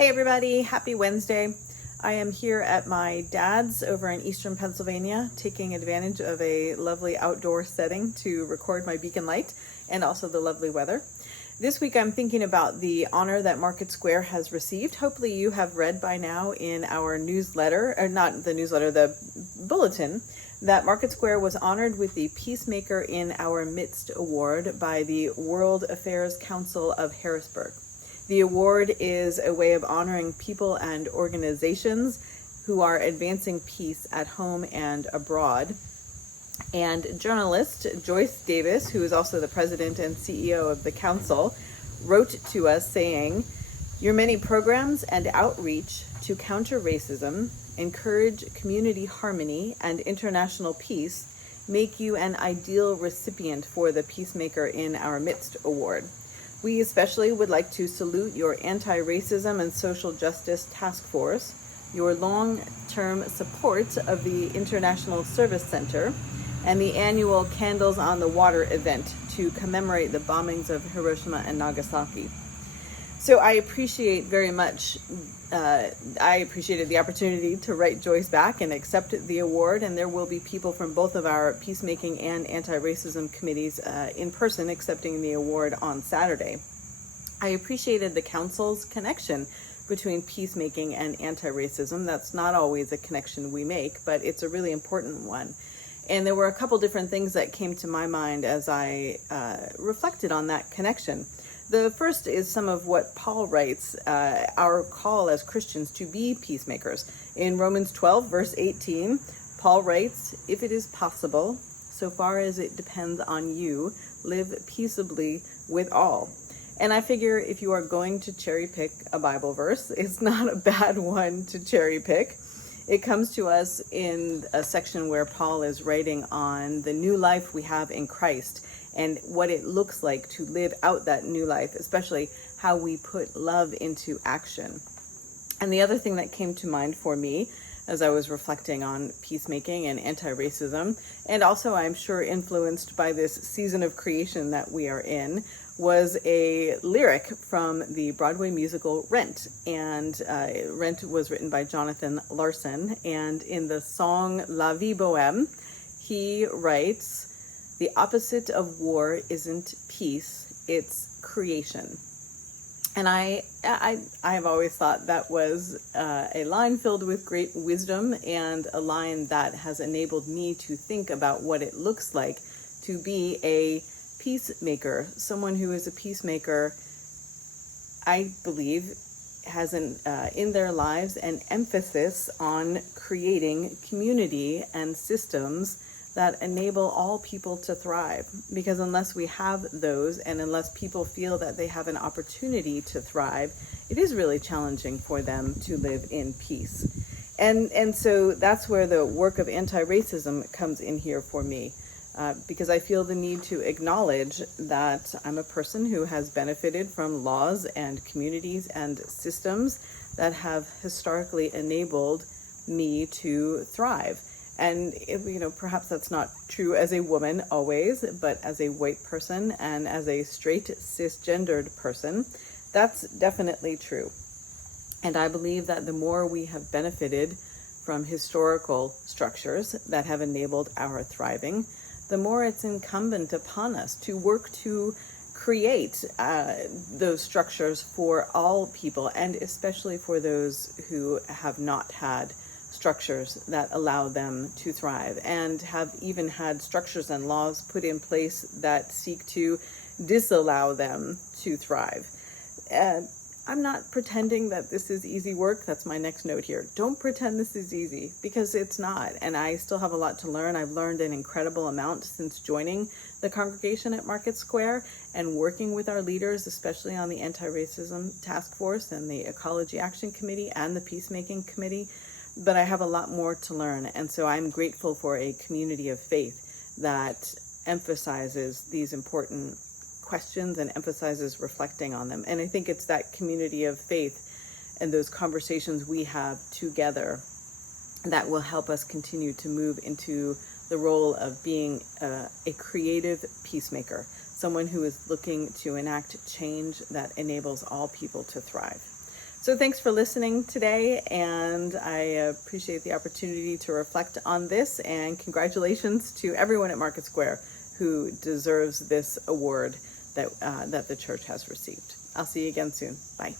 Hey everybody, happy Wednesday. I am here at my dad's over in eastern Pennsylvania, taking advantage of a lovely outdoor setting to record my beacon light and also the lovely weather. This week I'm thinking about the honor that Market Square has received. Hopefully you have read by now in our newsletter, or not the newsletter, the bulletin, that Market Square was honored with the Peacemaker in Our Midst Award by the World Affairs Council of Harrisburg. The award is a way of honoring people and organizations who are advancing peace at home and abroad. And journalist Joyce Davis, who is also the president and CEO of the council, wrote to us saying, "Your many programs and outreach to counter racism, encourage community harmony and international peace make you an ideal recipient for the Peacemaker in Our Midst Award. We especially would like to salute your anti-racism and social justice task force, your long-term support of the International Service Center, and the annual Candles on the Water event to commemorate the bombings of Hiroshima and Nagasaki." So I appreciate very much, I appreciated the opportunity to write Joyce back and accept the award, and there will be people from both of our peacemaking and anti-racism committees in person accepting the award on Saturday. I appreciated the council's connection between peacemaking and anti-racism. That's not always a connection we make, but it's a really important one. And there were a couple different things that came to my mind as I reflected on that connection. The first is some of what Paul writes, our call as Christians to be peacemakers. In Romans 12, verse 18, Paul writes, "If it is possible, so far as it depends on you, live peaceably with all." And I figure if you are going to cherry pick a Bible verse, it's not a bad one to cherry pick. It comes to us in a section where Paul is writing on the new life we have in Christ and what it looks like to live out that new life, especially how we put love into action. And the other thing that came to mind for me as I was reflecting on peacemaking and anti-racism, and also I'm sure influenced by this season of creation that we are in, was a lyric from the Broadway musical Rent. And Rent was written by Jonathan Larson. And in the song La Vie Bohème, he writes, "The opposite of war isn't peace, it's creation." And I have always thought that was a line filled with great wisdom and a line that has enabled me to think about what it looks like to be a peacemaker. Someone who is a peacemaker, I believe, has in their lives an emphasis on creating community and systems that enable all people to thrive. Because unless we have those, and unless people feel that they have an opportunity to thrive, it is really challenging for them to live in peace. And so that's where the work of anti-racism comes in here for me. Because I feel the need to acknowledge that I'm a person who has benefited from laws and communities and systems that have historically enabled me to thrive. And, perhaps that's not true as a woman always, but as a white person and as a straight cisgendered person, that's definitely true. And I believe that the more we have benefited from historical structures that have enabled our thriving, the more it's incumbent upon us to work to create those structures for all people, and especially for those who have not had structures that allow them to thrive, and have even had structures and laws put in place that seek to disallow them to thrive. I'm not pretending that this is easy work. That's my next note here. Don't pretend this is easy, because it's not. And I still have a lot to learn. I've learned an incredible amount since joining the congregation at Market Square and working with our leaders, especially on the anti-racism task force and the Ecology Action Committee and the Peacemaking Committee. But I have a lot more to learn. And so I'm grateful for a community of faith that emphasizes these important questions and emphasizes reflecting on them. And I think it's that community of faith and those conversations we have together that will help us continue to move into the role of being a creative peacemaker, someone who is looking to enact change that enables all people to thrive. So thanks for listening today, and I appreciate the opportunity to reflect on this, and congratulations to everyone at Market Square who deserves this award that the church has received. I'll see you again soon. Bye.